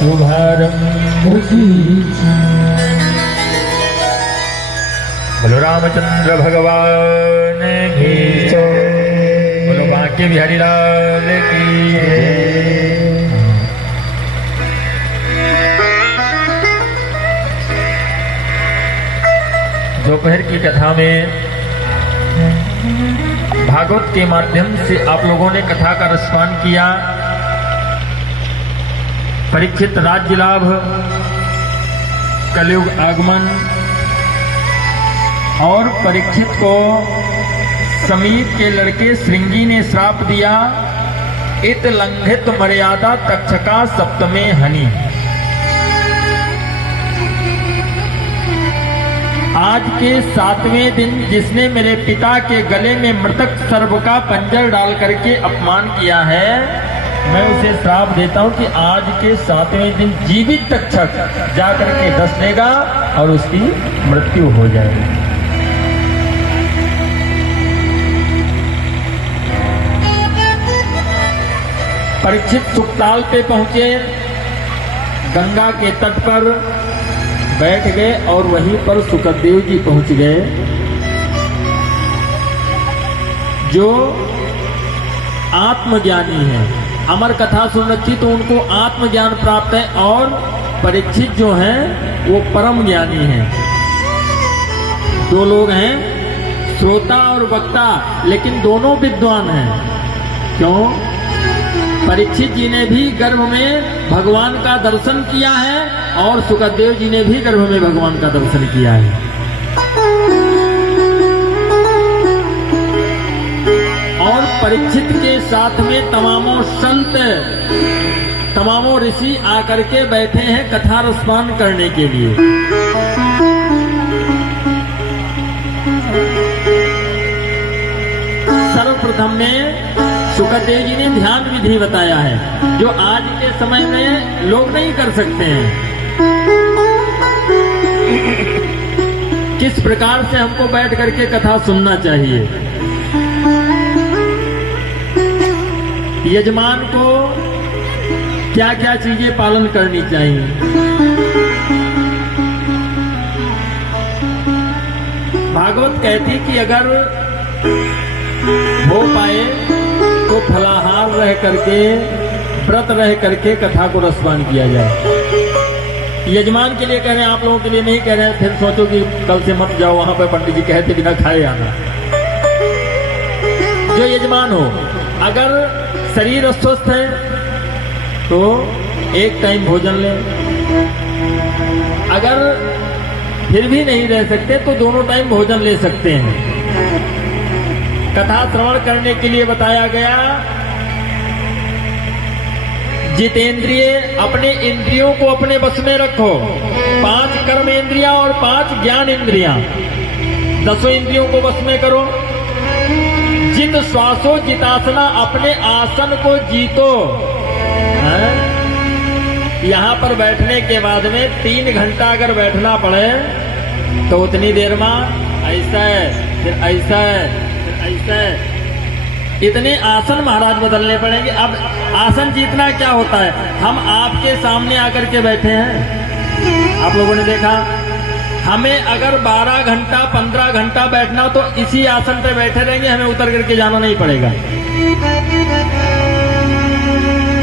शुभारंभ की। बोलो रामचंद्र भगवान की जय। बोलो बांके बिहारी लाल की जय। दोपहर की कथा में भागवत के माध्यम से आप लोगों ने कथा का रसपान किया। परीक्षित राज्य लाभ, कलयुग आगमन और परीक्षित को समीप के लड़के श्रृंगी ने श्राप दिया, इत लंघित मर्यादा तक्षका सप्तमे हनि। आज के 7वें दिन जिसने मेरे पिता के गले में मृतक सर्प का पंजर डाल करके अपमान किया है, मैं उसे श्राप देता हूं कि आज के 7वें दिन जीवित तक्षक जाकर के डस देगा और उसकी मृत्यु हो जाएगी। परीक्षित सुखताल पे पहुंचे, गंगा के तट पर बैठ गए और वहीं पर सुखदेव जी पहुंच गए, जो आत्मज्ञानी है। अमर कथा सुन रखी तो उनको आत्मज्ञान प्राप्त है, और परीक्षित जो हैं वो परम ज्ञानी हैं। दो लोग हैं, श्रोता और वक्ता, लेकिन दोनों विद्वान हैं। क्यों? परीक्षित जी ने भी गर्भ में भगवान का दर्शन किया है और सुखदेव जी ने भी गर्भ में भगवान का दर्शन किया है। और परीक्षित के साथ में तमामों संत, तमामों ऋषि आकर के बैठे हैं कथा रसपान करने के लिए। सर्वप्रथम में सुखदेव जी ने ध्यान विधि बताया है, जो आज के समय में लोग नहीं कर सकते हैं। किस प्रकार से हमको बैठ करके कथा सुनना चाहिए, यजमान को क्या क्या चीजें पालन करनी चाहिए। भागवत कहती कि अगर हो पाए तो फलाहार रह करके, व्रत रह करके कथा को रसपान किया जाए। यजमान के लिए कह रहे हैं, आप लोगों के लिए नहीं कह रहे हैं। फिर सोचो कि कल से मत जाओ वहां पर, पंडित जी कहते बिना खाए आना। जो यजमान हो, अगर शरीर अस्वस्थ है तो एक टाइम भोजन लें, अगर फिर भी नहीं रह सकते तो दोनों टाइम भोजन ले सकते हैं। कथा श्रवण करने के लिए बताया गया, जितेंद्रिय, अपने इंद्रियों को अपने बस में रखो। 5 कर्म इंद्रियां और 5 ज्ञान इंद्रियां, 10 इंद्रियों को बस में करो। जित श्वासो जितासना, अपने आसन को जीतो। यहाँ पर बैठने के बाद में 3 घंटा अगर बैठना पड़े तो उतनी देर में ऐसा है, फिर ऐसा है, फिर ऐसा है, इतने आसन महाराज बदलने पड़ेंगे। अब आसन जीतना क्या होता है? हम आपके सामने आकर के बैठे हैं, आप लोगों ने देखा। हमें अगर 12 घंटा 15 घंटा बैठना तो इसी आसन पे बैठे रहेंगे, हमें उतर करके जाना नहीं पड़ेगा।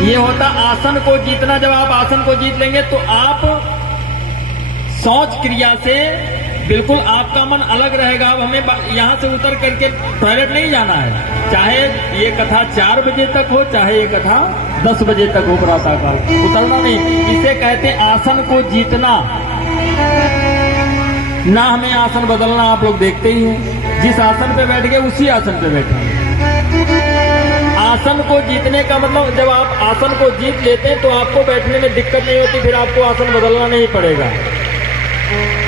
ये होता आसन को जीतना। जब आप आसन को जीत लेंगे तो आप शौच क्रिया से बिल्कुल आपका मन अलग रहेगा। अब हमें यहाँ से उतर करके टॉयलेट नहीं जाना है, चाहे ये कथा 4 बजे तक हो, चाहे ये कथा 10 बजे तक हो प्रातःकाल, उतरना नहीं। इसे कहते आसन को जीतना। ना हमें आसन बदलना, आप लोग देखते ही हैं। जिस आसन पे बैठ गए उसी आसन पे बैठे। आसन को जीतने का मतलब, जब आप आसन को जीत लेते हैं तो आपको बैठने में दिक्कत नहीं होती, फिर आपको आसन बदलना नहीं पड़ेगा।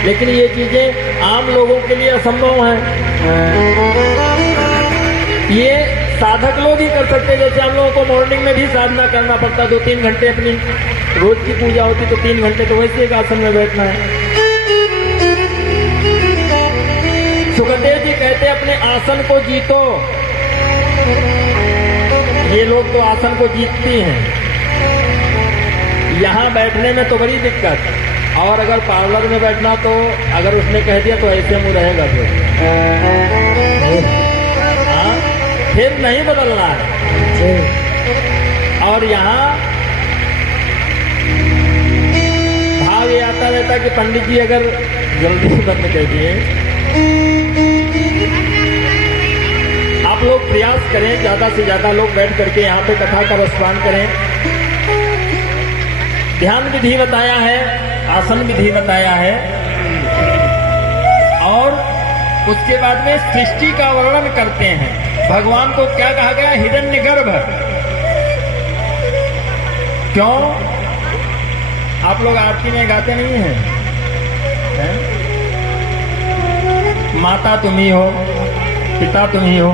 लेकिन ये चीजें आम लोगों के लिए असंभव है। ये साधक लोग ही कर सकते हैं। जैसे हम लोगों को मॉर्निंग में भी साधना करना पड़ता, 2-3 घंटे अपनी रोज की पूजा होती तो 3 घंटे तो वैसे एक आसन में बैठना है। सुखदेव जी कहते अपने आसन को जीतो। ये लोग तो आसन को जीतती हैं। यहाँ यहाँ बैठने में तो बड़ी दिक्कत, और अगर पार्लर में बैठना तो अगर उसने कह दिया तो ऐसे मुंह रहेगा फिर नहीं बदलना है। और यहाँ भाव ये आता रहता कि पंडित जी अगर जल्दी बंद कर दिए। आप लोग प्रयास करें, ज्यादा से ज्यादा लोग बैठ करके यहाँ पे कथा का रसपान करें। ध्यान विधि बताया है, आसन विधि बताया है, और उसके बाद में सृष्टि का वर्णन करते हैं। भगवान को क्या कहा गया? हिरण्यगर्भ। क्यों? आप लोग आरती में गाते नहीं हैं? माता तुम ही हो, पिता तुम ही हो,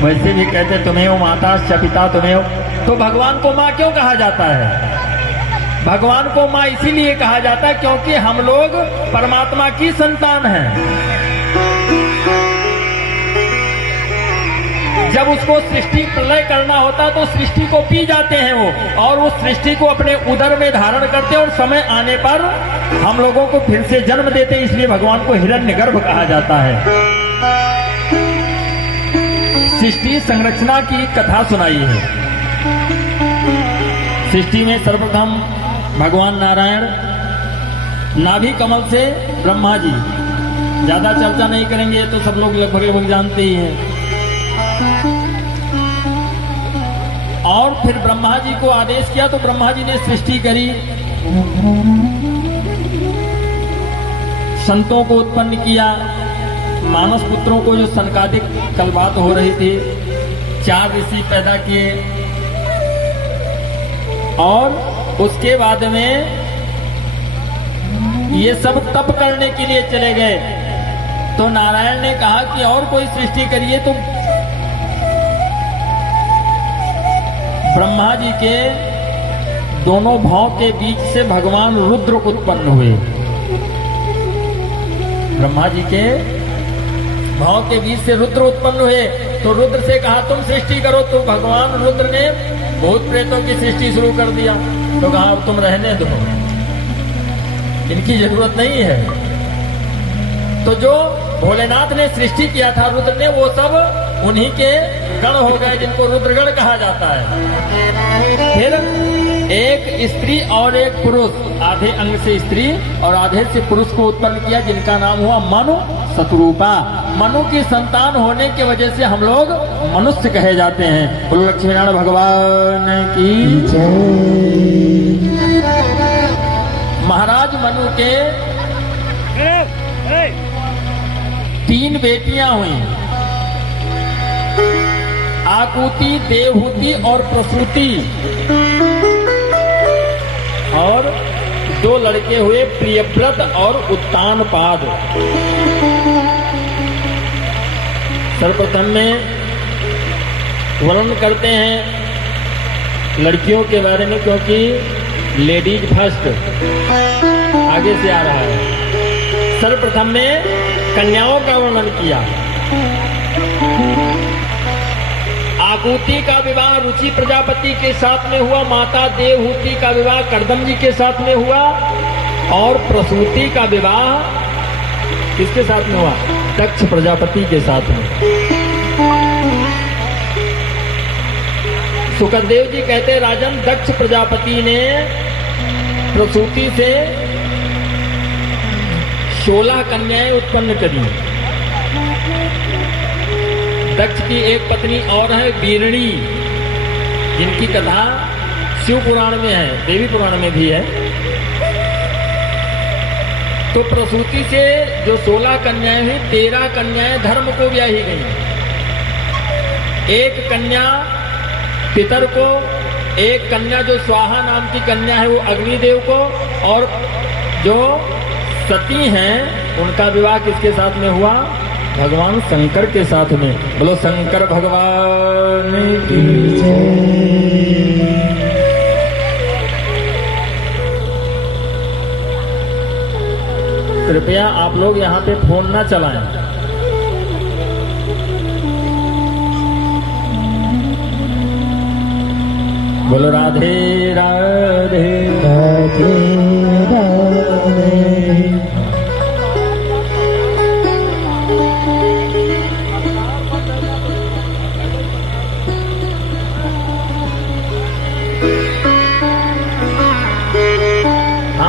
वैसे भी कहते तुम्हें हो माता च पिता तुम्हें हो। तो भगवान को माँ क्यों कहा जाता है? भगवान को माँ इसीलिए कहा जाता है क्योंकि हम लोग परमात्मा की संतान हैं। जब उसको सृष्टि प्रलय करना होता है तो सृष्टि को पी जाते हैं वो, और उस सृष्टि को अपने उदर में धारण करते हैं, और समय आने पर हम लोगों को फिर से जन्म देते हैं। इसलिए भगवान को हिरण्यगर्भ कहा जाता है। सृष्टि संरचना की कथा सुनाई है। सृष्टि में सर्वप्रथम भगवान नारायण नाभि कमल से ब्रह्मा जी, ज्यादा चर्चा नहीं करेंगे, तो सब लोग लगभग जानते ही हैं। और फिर ब्रह्मा जी को आदेश किया तो ब्रह्मा जी ने सृष्टि करी, संतों को उत्पन्न किया, मानस पुत्रों को जो सनकादिक कलबात हो रही थी, 4 ऋषि पैदा किए, और उसके बाद में ये सब तप करने के लिए चले गए। तो नारायण ने कहा कि और कोई सृष्टि करिए, तो ब्रह्मा जी के दोनों भाव के बीच से भगवान रुद्र उत्पन्न हुए। ब्रह्मा जी के भाव के बीच से रुद्र उत्पन्न हुए। तो रुद्र से कहा तुम सृष्टि करो, तो भगवान रुद्र ने भूत प्रेतों की सृष्टि शुरू कर दिया। तो कहा अब तुम रहने दो, इनकी जरूरत नहीं है। तो जो भोलेनाथ ने सृष्टि किया था रुद्र ने, वो सब उन्हीं के गण हो गए, जिनको रुद्रगण कहा जाता है। फिर एक स्त्री और एक पुरुष, आधे अंग से स्त्री और आधे से पुरुष को उत्पन्न किया, जिनका नाम हुआ मनु शतरूपा। मनु की संतान होने की वजह से हम लोग मनुष्य कहे जाते हैं। बोलो लक्ष्मीनारायण भगवान की जय। महाराज मनु के 3 बेटियां हुई, आकुति, देवहूति और प्रसूति, और 2 लड़के हुए, प्रियव्रत और उत्तानपाद। सर्वप्रथम में वर्णन करते हैं लड़कियों के बारे में, क्योंकि लेडीज फर्स्ट आगे से आ रहा है। सर्वप्रथम में कन्याओं का वर्णन किया। आकुति का विवाह रुचि प्रजापति के साथ में हुआ, माता देवहूति का विवाह कर्दम जी के साथ में हुआ, और प्रसूति का विवाह किसके साथ में हुआ? दक्ष प्रजापति के साथ में। सुखदेव जी कहते राजन, दक्ष प्रजापति ने प्रसूति से 16 कन्याएं उत्पन्न करी। दक्ष की एक पत्नी और है वीरणी, जिनकी कथा शिव पुराण में है, देवी पुराण में भी है। तो प्रसूति से जो 16 कन्याएं हुई, 13 कन्याएं धर्म को ब्याही गई। एक कन्या पितर को, एक कन्या जो स्वाहा नाम की कन्या है वो अग्निदेव को, और जो सती हैं उनका विवाह किसके साथ में हुआ? भगवान शंकर के साथ में। बोलो शंकर भगवान की जय। कृपया आप लोग यहाँ पे फोन ना चलाएं। बोलो राधे राधे राधे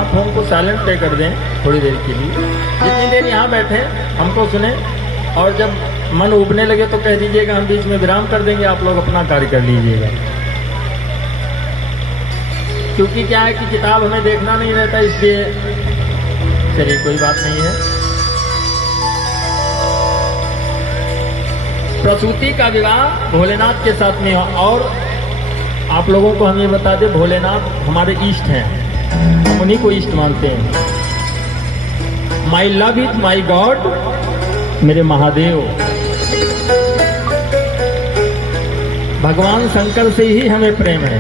फोन को साइलेंट पे कर दें थोड़ी देर के लिए, जितनी देर यहाँ बैठे हमको सुने, और जब मन उबने लगे तो कह दीजिएगा, हम बीच में विराम कर देंगे, आप लोग अपना कार्य कर लीजिएगा। क्योंकि क्या है कि किताब हमें देखना नहीं रहता, इसलिए चलिए कोई बात नहीं है। प्रसूति का विवाह भोलेनाथ के साथ में हुआ, और आप लोगों को हम ये बता दें, भोलेनाथ हमारे इष्ट हैं, हम उन्हीं को इष्ट मानते हैं। My love is my God, मेरे महादेव। भगवान शंकर से ही हमें प्रेम है।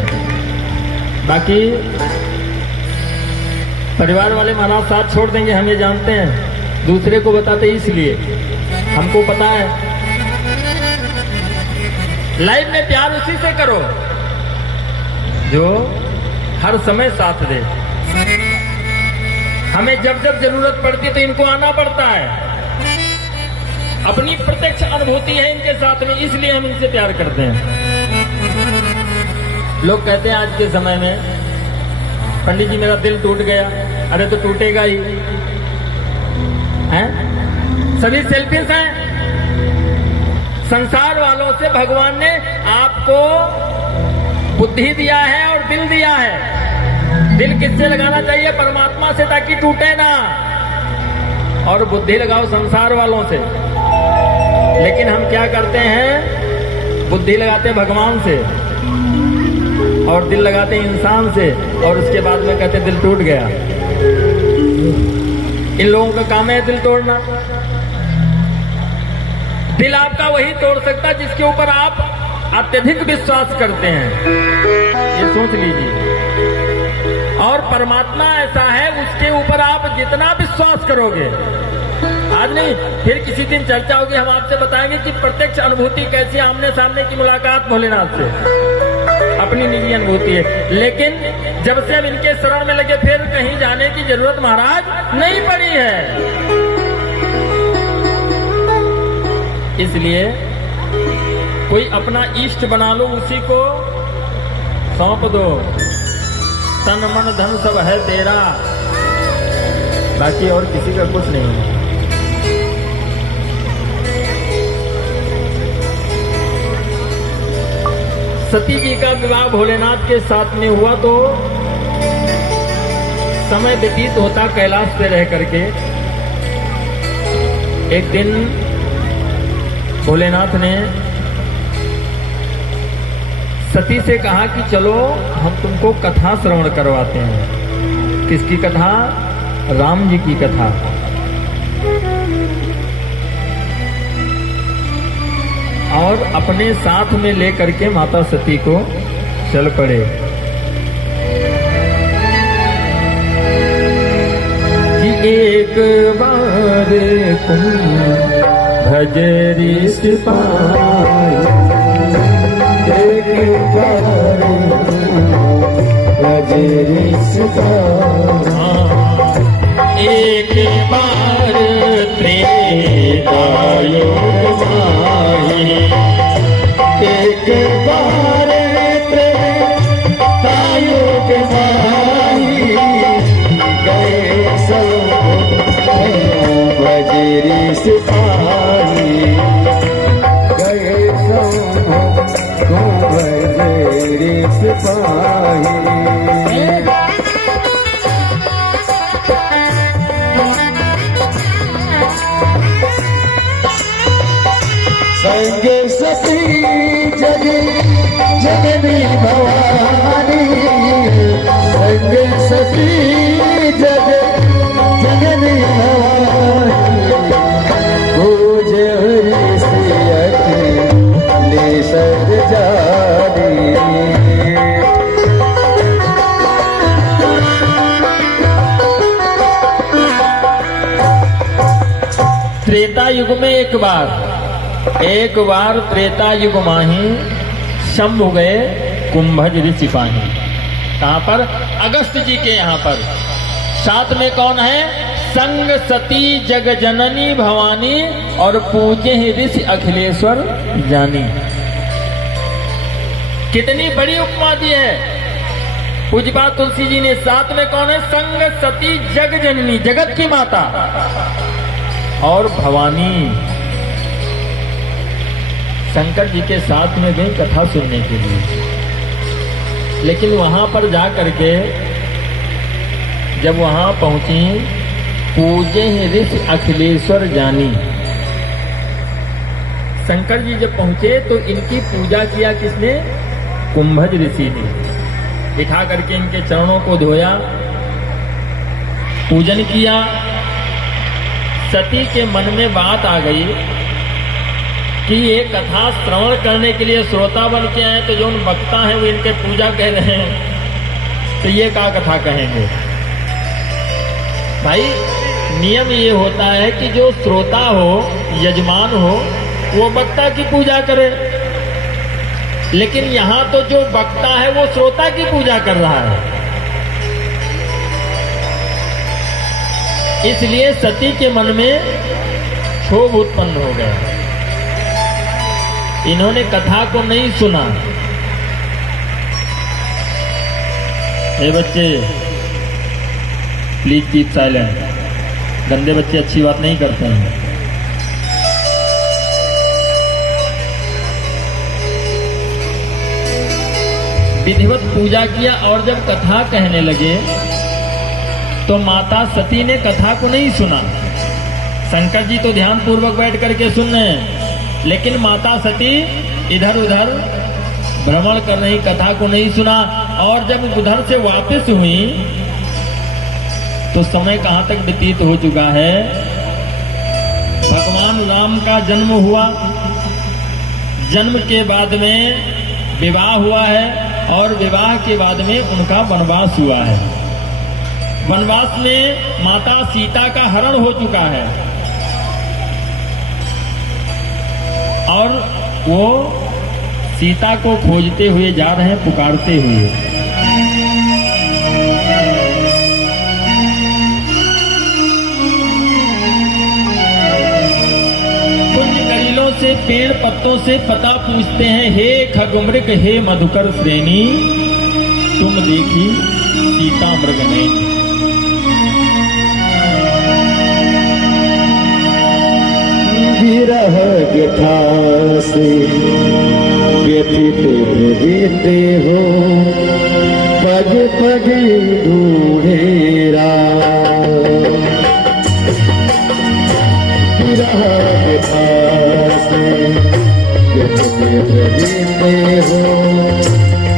बाकी परिवार वाले महाराज साथ छोड़ देंगे, हम ये जानते हैं, दूसरे को बताते इसलिए हमको पता है। लाइफ में प्यार उसी से करो जो हर समय साथ दे। हमें जब जब जरूरत पड़ती है तो इनको आना पड़ता है, अपनी प्रत्यक्ष अनुभूति है इनके साथ में, इसलिए हम इनसे प्यार करते हैं। लोग कहते हैं आज के समय में, पंडित जी मेरा दिल टूट गया, अरे तो टूटेगा ही, हैं? सभी सेल्फिश हैं। संसार वालों से भगवान ने आपको बुद्धि दिया है और दिल दिया है। दिल किससे लगाना चाहिए? परमात्मा से, ताकि टूटे ना, और बुद्धि लगाओ संसार वालों से। लेकिन हम क्या करते हैं? बुद्धि लगाते भगवान से और दिल लगाते इंसान से, और उसके बाद में कहते दिल टूट गया। इन लोगों का काम है दिल तोड़ना। दिल आपका वही तोड़ सकता जिसके ऊपर आप अत्यधिक विश्वास करते हैं, ये सोच लीजिए। और परमात्मा ऐसा है, उसके ऊपर आप जितना विश्वास करोगे, आज नहीं फिर किसी दिन चर्चा होगी, हम आपसे बताएंगे कि प्रत्यक्ष अनुभूति कैसी, आमने सामने की मुलाकात भोलेनाथ से, अपनी निजी अनुभूति है। लेकिन जब से हम इनके शरण में लगे, फिर कहीं जाने की जरूरत महाराज नहीं पड़ी है। इसलिए कोई अपना इष्ट बना लो, उसी को सौंप दो। तन मन धन सब है तेरा, बाकी और किसी का कुछ नहीं है। सती जी का विवाह भोलेनाथ के साथ में हुआ तो समय व्यतीत होता कैलाश पे रह करके। एक दिन भोलेनाथ ने सती से कहा कि चलो हम तुमको कथा श्रवण करवाते हैं। किसकी कथा? राम जी की कथा। और अपने साथ में लेकर के माता सती को चल पड़े कि एक बार कुंभ ऋष पाई, एक बार कुंभ ऋष पाई, एक बार त्रेता युग माही, एक बार त्रेता युग माही, गए सब बजरी सिपाही, गए सब बजरी सिपाही। संगे सती जग जगनी भवानी, संगे सती जग जगनी भवानी, पूज ले सद जानी। त्रेता युग में एक बार त्रेता युग माही, शंभु गए कुंभज ऋषि पाही। कहाँ पर? अगस्त जी के यहाँ पर। साथ में कौन है? संग सती जग जननी भवानी, और पूजे ही ऋषि अखिलेश्वर जानी। कितनी बड़ी उपमा दी है। पूज्यपाद तुलसी जी ने साथ में कौन है? संग सती जग जननी, जगत की माता, और भवानी शंकर जी के साथ में गई कथा सुनने के लिए। लेकिन वहां पर जा करके जब वहां पहुंची, पूजे ऋषि अखिलेश्वर जानी। शंकर जी जब पहुंचे तो इनकी पूजा किया किसने? कुंभज ऋषि ने। बिठा करके इनके चरणों को धोया, पूजन किया। सती के मन में बात आ गई कि ये कथा श्रवण करने के लिए श्रोता बन के आए, तो जो वक्ता हैं वो इनके पूजा कह रहे हैं, तो ये क्या कथा कहेंगे? भाई नियम ये होता है कि जो श्रोता हो, यजमान हो, वो वक्ता की पूजा करे। लेकिन यहां तो जो वक्ता है वो श्रोता की पूजा कर रहा है। इसलिए सती के मन में क्षोभ उत्पन्न हो गया। इन्होंने कथा को नहीं सुना। हे बच्चे, प्लीज कीप साइलेंट। गंदे बच्चे अच्छी बात नहीं करते हैं। विधिवत पूजा किया और जब कथा कहने लगे तो माता सती ने कथा को नहीं सुना। शंकर जी तो ध्यान पूर्वक बैठ करके सुन रहे हैं, लेकिन माता सती इधर उधर भ्रमण कर रही, कथा को नहीं सुना। और जब उधर से वापस हुई तो समय कहां तक व्यतीत हो चुका है? भगवान राम का जन्म हुआ, जन्म के बाद में विवाह हुआ है, और विवाह के बाद में उनका वनवास हुआ है। वनवास में माता सीता का हरण हो चुका है, और वो सीता को खोजते हुए जा रहे हैं, पुकारते हुए। से पेड़ पत्तों से पता पूछते हैं, हे खगमृग हे मधुकर श्रेणी, तुम देखी सीता मृग ने। विरह व्यथा से व्यथित हृदय हो, पग पग ढूंढे राम। विरह व्यथा हो,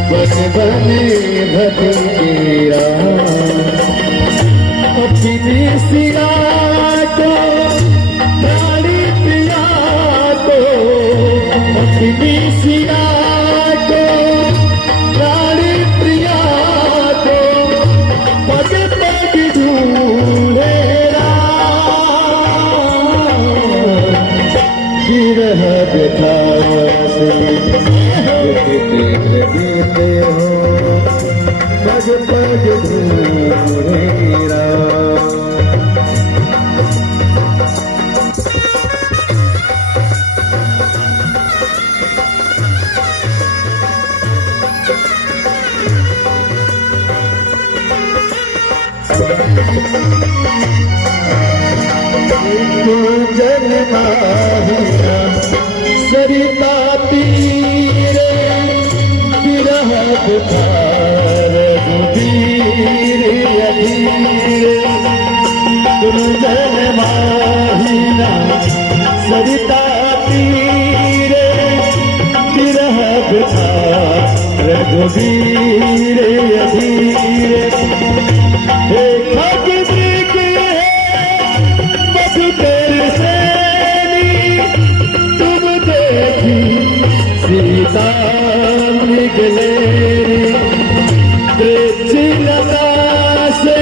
बन बने भटकेरा। अपनी सिया को प्राणी प्रिया को, अपनी सिया को प्राणी प्रिया को, पग पग ढूंढे विरह व्यथा देते हो, पग पग ढूंढे राम। जन्मा सरिता तीरे, विरह बुखार धीर अधीर। तुम जन्माहिना सरिता तीरे, विरह बुखार रघुवीर अधीर। हे खगमृग है मधुकर श्रेणी, तुम देखी सीता मृग लेरी। लता से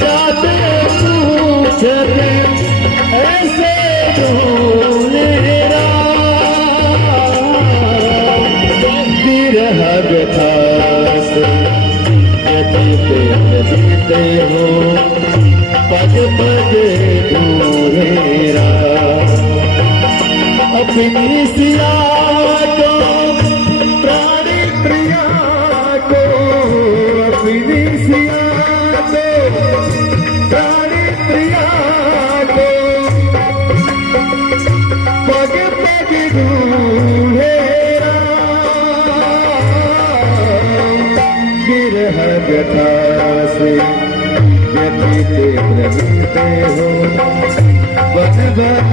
जाते पूछते ऐसे ढूंढे विरह व्यथा से व्यतीते हो, पग पग ढूंढे अपनी सिया को प्राणी प्रिया को। सिया को प्राणी प्रिया को पग पग ढूंढे विरह व्यथा से व्यथित भ्रमिते हो बन बन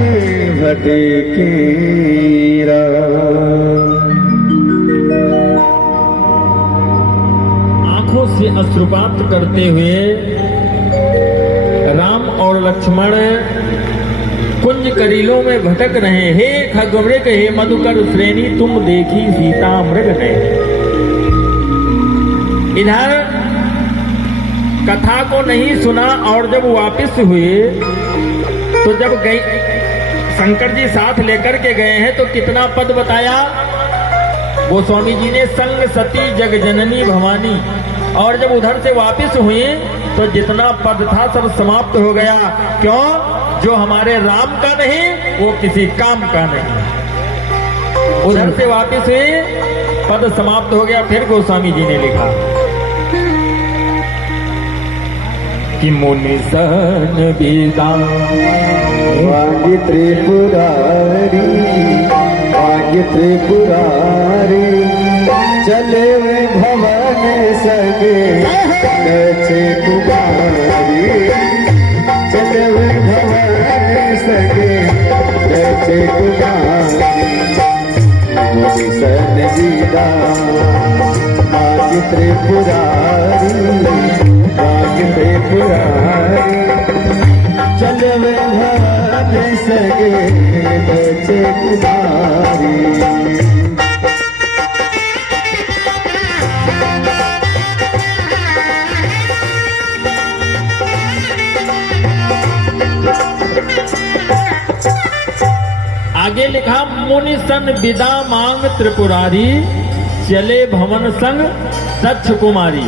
भटकी आंखों से अश्रुपात करते हुए राम और लक्ष्मण कुंज करीलों में भटक रहे। हे खगमृग हे मधुकर श्रेणी तुम देखी सीता मृग ने। इधर कथा को नहीं सुना और जब वापस हुए तो जब गई शंकर जी साथ लेकर के गए हैं तो कितना पद बताया गोस्वामी जी ने, संग सती जग जननी भवानी। और जब उधर से वापस हुए तो जितना पद था सब समाप्त हो गया। क्यों? जो हमारे राम का नहीं वो किसी काम का नहीं। उधर से वापस हुए पद समाप्त हो गया। फिर गोस्वामी जी ने लिखा कि मुनि सन विदा वाग्य त्रिपुरारी वाग्य त्रिपुरारी चले भवन सगे नचे कुमारी चले भवन सगे नचे कुमारी मुनि सन विदा वाग्य त्रिपुरारी वाग्य त्रिपुरारी चले भवन सगे नचे कुमारी। आगे लिखा मुनि सन विदा मांग त्रिपुरारी चले भवन संग दक्ष कुमारी।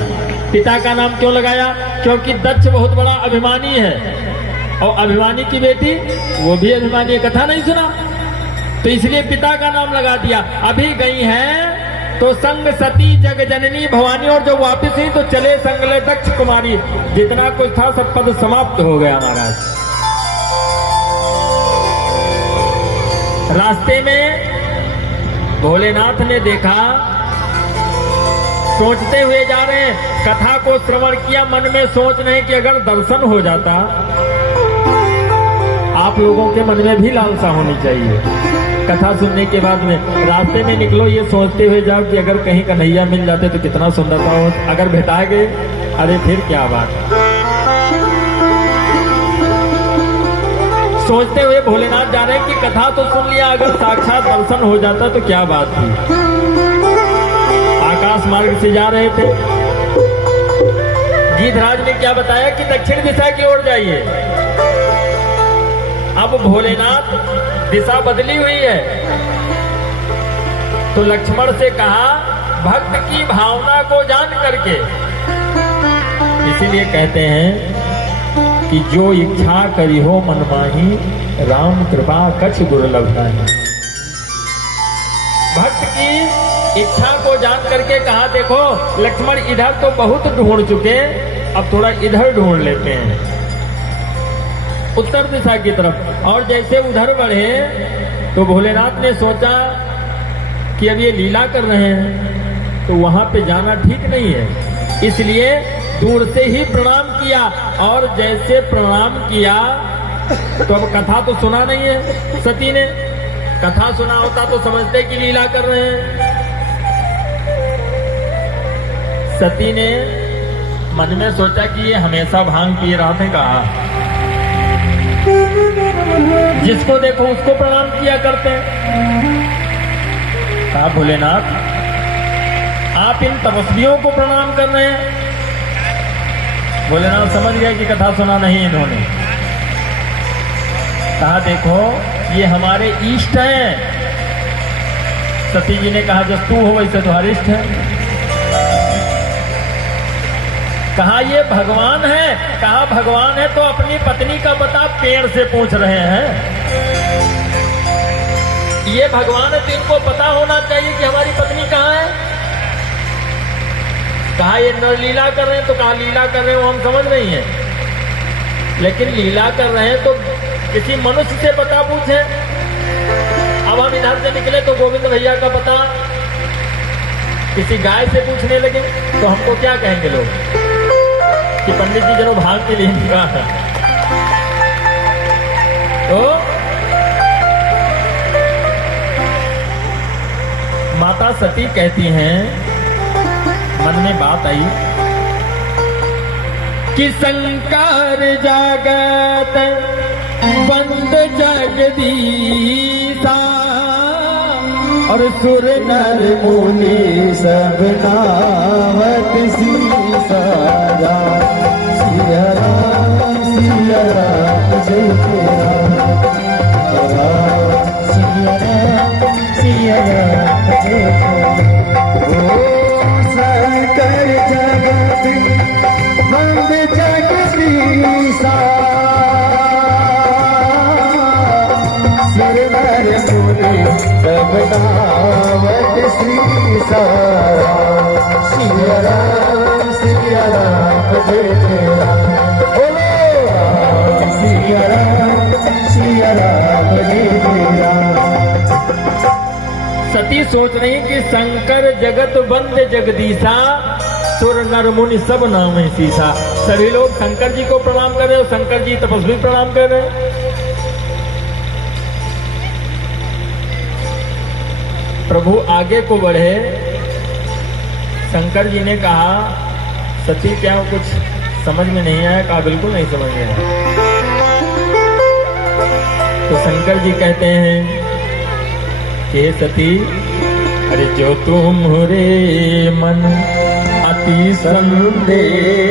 पिता का नाम क्यों लगाया? क्योंकि दक्ष बहुत बड़ा अभिमानी है और अभिमानी की बेटी वो भी अभिमानी। कथा नहीं सुना तो इसलिए पिता का नाम लगा दिया। अभी गई हैं तो संग सती जग जननी भवानी और जब वापिस हुई तो चले संगले दक्ष कुमारी। जितना कुछ था सब पद समाप्त हो गया महाराज। रास्ते में भोलेनाथ ने देखा, सोचते हुए जा रहे हैं। कथा को श्रवण किया, मन में सोच रहे कि अगर दर्शन हो जाता। आप लोगों के मन में भी लालसा होनी चाहिए कथा सुनने के बाद में। रास्ते में निकलो ये सोचते हुए जाओ कि अगर कहीं कन्हैया मिल जाते तो कितना सुंदर था। अगर भेटा गए अरे फिर क्या बात। सोचते हुए भोलेनाथ जा रहे हैं कि कथा तो सुन लिया, अगर साक्षात दर्शन हो जाता तो क्या बात थी। आकाश मार्ग से जा रहे थे। गीधराज ने क्या बताया कि दक्षिण दिशा की ओर जाइए। अब भोलेनाथ दिशा बदली हुई है तो लक्ष्मण से कहा भक्त की भावना को जान करके। इसीलिए कहते हैं कि जो इच्छा करी हो मन माही राम कृपा कछ दुर्लभ नहीं। भक्त की इच्छा को जान करके कहा देखो लक्ष्मण इधर तो बहुत ढूंढ चुके, अब थोड़ा इधर ढूंढ लेते हैं उत्तर दिशा की तरफ। और जैसे उधर बढ़े तो भोलेनाथ ने सोचा कि अब ये लीला कर रहे हैं तो वहां पे जाना ठीक नहीं है। इसलिए दूर से ही प्रणाम किया और जैसे प्रणाम किया तो अब कथा तो सुना नहीं है सती ने। कथा सुना होता तो समझते कि लीला कर रहे हैं। सती ने मन में सोचा कि ये हमेशा भांग पी रहा था। कहा जिसको देखो उसको प्रणाम किया करते हैं। कहा भोलेनाथ आप इन तपस्वियों को प्रणाम कर रहे हैं। भोलेनाथ समझ गया कि कथा सुना नहीं इन्होंने। कहा देखो ये हमारे इष्ट हैं। सती जी ने कहा जब तू हो वैसे तुम्हारे इष्ट है। कहा ये भगवान है। कहा भगवान है तो अपनी पत्नी का पता पेड़ से पूछ रहे हैं। ये भगवान है तो इनको पता होना चाहिए कि हमारी पत्नी कहाँ है। कहा ये नर लीला कर रहे हैं, तो कहा लीला कर रहे हो हम समझ नहीं है, लेकिन लीला कर रहे हैं तो किसी मनुष्य से पता पूछे। अब हम इधर से निकले तो गोविंद भैया का पता किसी गाय से पूछने लगे तो हमको क्या कहेंगे लोग कि पंडित जी जनो भाग के लिए निकला था। तो माता सती कहती हैं, मन में बात आई कि शंकर जगत बंद जगदीशा और सुर नर मुनि सब नावत सीसा राम सिया राम सिया राम जय राम सिया राम सिया राम जय ओ शंकर जगत बंद जगदीशा सुर नर मुनि सब नावत सीसा सिया राम जय राम बोलो राम सिया राम जय राम। सती सोच रही कि शंकर जगत बंद जगदीशा सुर नर मुनि सब नाम है सीसा। सभी लोग शंकर जी को प्रणाम कर रहे हो, शंकर जी तपस्वी प्रणाम कर रहे हैं। प्रभु आगे को बढ़े, शंकर जी ने कहा सती क्या कुछ समझ में नहीं आया? कहा बिल्कुल नहीं समझ में आया। तो शंकर जी कहते हैं कि सती अरे जो तुम रे मन अति संदेह